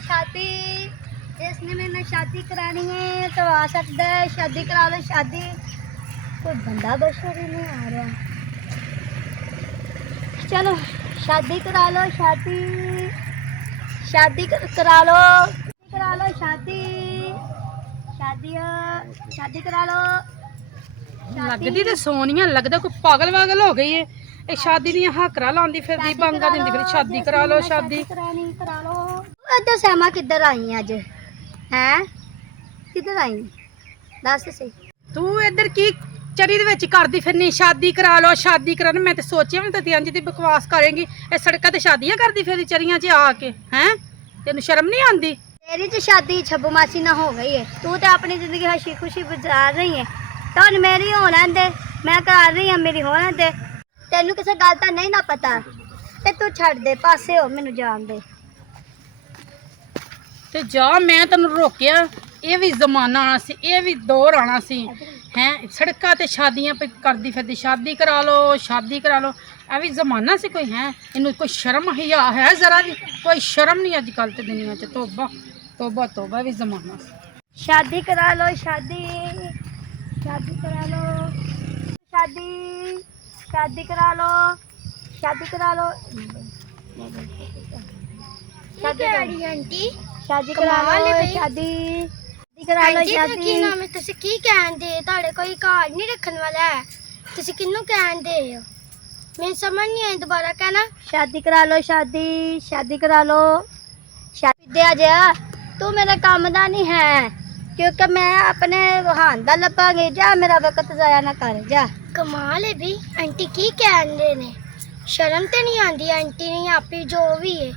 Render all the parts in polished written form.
शादी जिसने मेरे ਨਾਲ शादी करानी है तो आ सकता है शादी करा लो शादी कोई बंदा बशर ही नहीं आ रहा चलो शादी करा लो शादी शादी करा लो शादी शादी करा लो लगदी ते सोनिया लगदा कोई पागल वागल हो गई है ये शादी दी हाकरा लांदी फिरदी बांगा दिंदी फिर शादी करा लो शादी करानी करा लो इधर सहमा किधर आई अज हैं किधर आई दस सही तू इधर की चरी दे विच करदी फिरनी शादी करा लो शादी करा मैं ते सोचिया मैं ते अंज दी बकवास करेंगी ए सड़कां ते शादियां करदी फिरदी चरियां च आके हैं तेनू शर्म नहीं आंदी तेरी तो शादी छब्बू मासी ना हो गई है तू तो अपनी जिंदगी हसी खुशी गुजार रही है तो मेरी होना दे मैं कर रही हूँ मेरी होना दे तेनू किसी गल का नहीं ना पता ते तू छड़ दे पासे हो मैनू जान दे ते जा मैं तेनू रोकिया ये भी जमाना आना सी ये भी दौर आना सी हैं सड़कां ते शादियां पे करदी फिरदी शादी करा लो ए भी जमाना सी कोई है इनू कोई शर्म हिया है जरा भी कोई शर्म नहीं अजकल ते दुनिया च तौबा तौबा तौबा भी जमाना सी शादी करा लो शादी करा लो शादी करा लो शादी करा लो आंटी शादी करा लो शादी करा लो शादी ਕੀ ਨਾਮ ਹੈ ਤੁਸੀਂ ਕੀ ਕਹਿੰਦੇ ਤੁਹਾਡੇ ਕੋਈ ਘਰ ਨਹੀਂ ਰੱਖਣ ਵਾਲਾ ਹੈ ਤੁਸੀਂ ਕਿਹਨੂੰ ਕਹਿੰਦੇ ਹੋ ਮੈਨੂੰ ਸਮਝ ਨਹੀਂ ਆਈ ਦੁਬਾਰਾ ਕਹਿਣਾ शादी करा लो शादी करा लो शादी दे जा तू मेरे काम दा नहीं है क्योंकि मैं अपने रूहान दा लपांगी जा मेरा वक्त जाया ना कर जा ਕਮਾਲ ਹੈ ਵੀ ਆਂਟੀ ਕੀ ਕਹਿੰਦੇ ਨੇ ਸ਼ਰਮ ਤੇ ਨਹੀਂ ਆਂਦੀ ਆਂਟੀ ਨੇ ਆਪੀ ਜੋ ਵੀ ਹੈ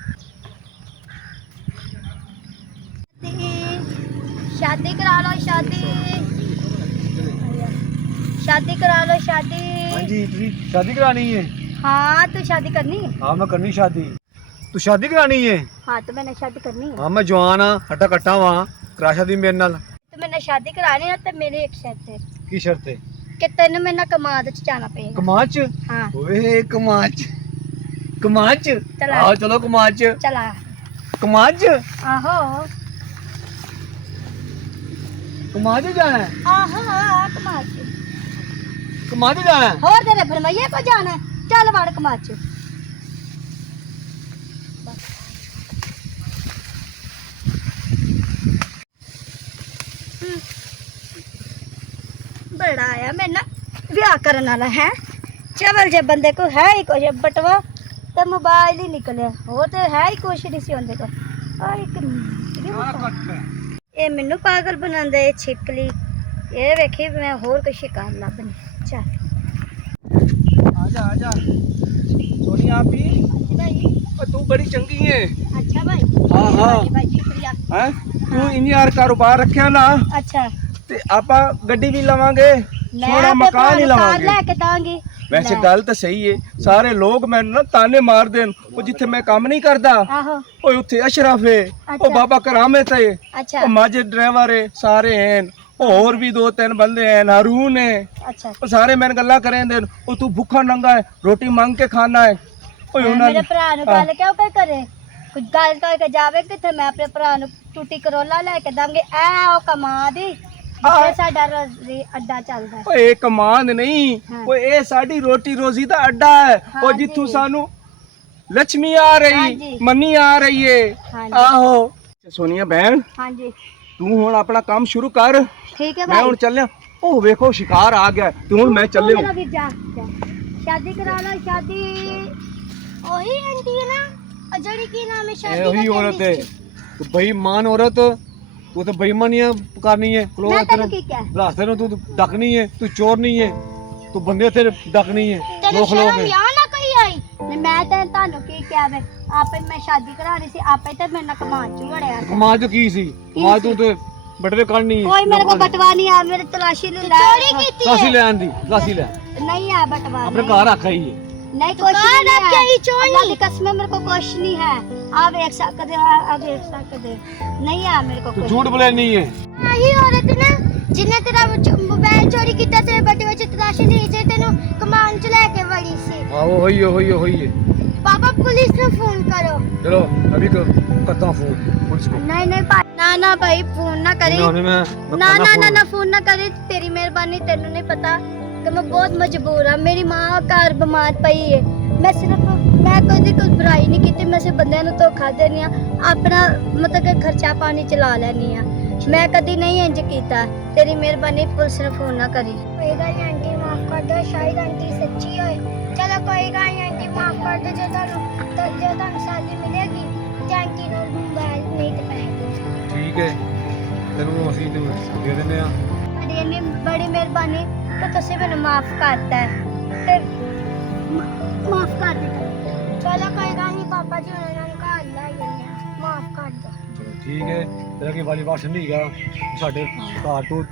शादी करा लो शादी करा लो शादी हाँ जी तुझी शादी करानी है हाँ तू शादी करनी है हाँ मैं करनी शादी तू शादी करानी है हाँ तो मैंने शादी करनी है हाँ मैं जवान हाँ हट्टा कट्टा वहाँ करा शादी मेरे नाल तो मैंने शादी करानी है तो मेरी एक शर्त है की शर्त है कि तेन मेरे नाल कमाद च जाना पेगा कमाच हाँ ओए कमाच चला। आओ चलो कमाच चला आहो कमाच जाना है आहो कमाद च कमाच जाना है और तेरे भरमैया को जाना है चल वड़ कमाद च बड़ा आया मैं ना ब्याह करने वाला है चवल जे बंदे को है ही कुछ बटवा तो मोबाइल ही निकलिया वो तो है ही कुछ नहीं सी उनके को ये मैनू पागल बनांदे छिपकली ये वेखी मैं होर कोई शिकार लभनी चल आजा सोनी आप ही भाई तू बड़ी चंगी है अच्छा भाई हाँ हाँ भाई शुक्रिया हैं तू इन यार कारोबार रखिया ना अच्छा ते आपा गड्डी भी लवांगे सोना मकान ही लवांगे लेके दांगी वैसे गल तो सही है सारे लोग मैनू ना ताने मार देन ओ जिथे मैं काम नहीं करदा आहो ओ उत्थे अशरफ है ओ अच्छा। बाबा करामत है अच्छा ओ माजे ड्राइवर है सारे हैं और भी दो तीन बंदे हैं हारून है अच्छा ओ सारे मैंने गल्ला करें देन ओ तू भूखा नंगा है रोटी मांग के खाना है ओ मेरे भरा नु गल क्यों पे करे कुछ गल करके जावे किथे मैं अपने भरा नु टूटी करोला लेके दांगे ए ओ कमा दी जिथे साडा अड्डा चलदा है ओ एक कमांद नहीं हाँ। ओ ए साडी रोटी रोजी दा अड्डा है हाँ ओ जिथू जी। सानू लक्ष्मी आ हाँ रही जी। मनी आ रही है हाँ जी। आहो सोनिया बहन हां जी तू हुण अपना काम शुरू कर ठीक है मैं भाई हुण चलिया ओ वेखो शिकार आ गया तू हुण मैं चले मेरा भी जा शादी करा लो शादी ਉਹੀ ਆਂਟੀ ਹੈ ਨਾ ਉਹ ਜਿਹੜੀ ਕੀ ਨਾਮ ਹੈ ਸ਼ਾਦੀ वही औरत है तू बेईमान औरत तू तो बेईमानियां करनी है मैं तेनू की क्या रास्ते में तू डकनी है तू चोर नहीं है तू बंदे तेरे डकनी है ਤੈਨੂੰ रोक लोग ਸ਼ਰਮ है ਯਾ ਨਾ ਕੋਈ ਆਈ नहीं मैं तो तानू की क्या वे आपे मैं शादी करानी सी आपे तो मेरे नाल कमान च वड़या कमाल तो की सी कमाल तू तो बटवे करनी है कोई मेरे को बटवा नहीं आ मेरी तलाशी ले ਚੋਰੀ ਕੀਤੀ कासी ਹੈ ले आंदी कासी ले नहीं है बटवा अपने नहीं। घर रखा ही है नहीं कुछ कार नहीं रख के ही है चोर अल्लाह नहीं। की कसम मेरे को कुछ नहीं है आप एक सकते हो आप एक सकते नहीं है मेरे को तू कुछ झूठ बोले नहीं है ਆਹੀ ਔਰਤ ਨਾ ਜਿੰਨੇ ਤੇਰਾ ਮੋਬਾਈਲ ਚੋਰੀ ਕੀਤਾ ਤੇਰੇ ਬਟੂਏ ਚ ਤਲਾਸ਼ੀ ਲਈ ਜੇ ਤੈਨੂੰ ਕਮਾਨ ਚ ਲੈ ਕੇ ਵੜੀ ਸੀ हाँ वो होई है पापा पुलिस ने फोन करो। चलो अभी करता हूँ फोन पुलिस को। नहीं ना भाई फोन ना करी ना फोन ना करे। तेरी मेहरबानी, तेनू नहीं पता कि मैं बहुत मजबूर हाँ। मेरी माँ घर बीमार पई है। मैं कभी कोई बुराई नहीं की। मैं सिर्फ बंदे नूं धोखा देनी हाँ, अपना मतलब कि खर्चा पानी चला लेनी हाँ। मैं कभी नहीं इंज कीता। तेरी मेहरबानी, पुलिस ने फोन ना करी। कोई गल नहीं आंटी, माफ कर दो, शायद आंटी सच्ची होए। चलो कोई गल नहीं आंटी, माफ कर दो। जो तुहानू सैलरी मिलेगी ते आंटी नूं मोबाइल नहीं ते पैसे। ठीक है तेनों ਅਸੀਂ ਦੇ ਦਿੰਦੇ ਆ। ਤੁਹਾਡੀ ਇੰਨੀ ਬੜੀ ਮਿਹਰਬਾਨੀ ਕਿ ਤੁਸੀਂ ਮੈਨੂੰ ਮਾਫ ਕਰਤਾ ਤੇ ਮਾਫ ਕਰ ਦਿੱਤਾ। चलो कोई गल नहीं पापा जी, उन्होंने घर लै जन्ने आ, माफ कर दो। ਠੀਕ ਹੈ ਤੇਰਾ ਕੀ ਵਾਲੀ ਵਾਸ਼ ਨਹੀਂ ਹੈਗਾ ਸਾਡੇ ਘਰ ਤੋਂ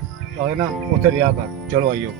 ਆਏ ਨਾ ਉੱਥੇ ਰਿਹਾ ਕਰ। ਚਲੋ ਆਈਓ।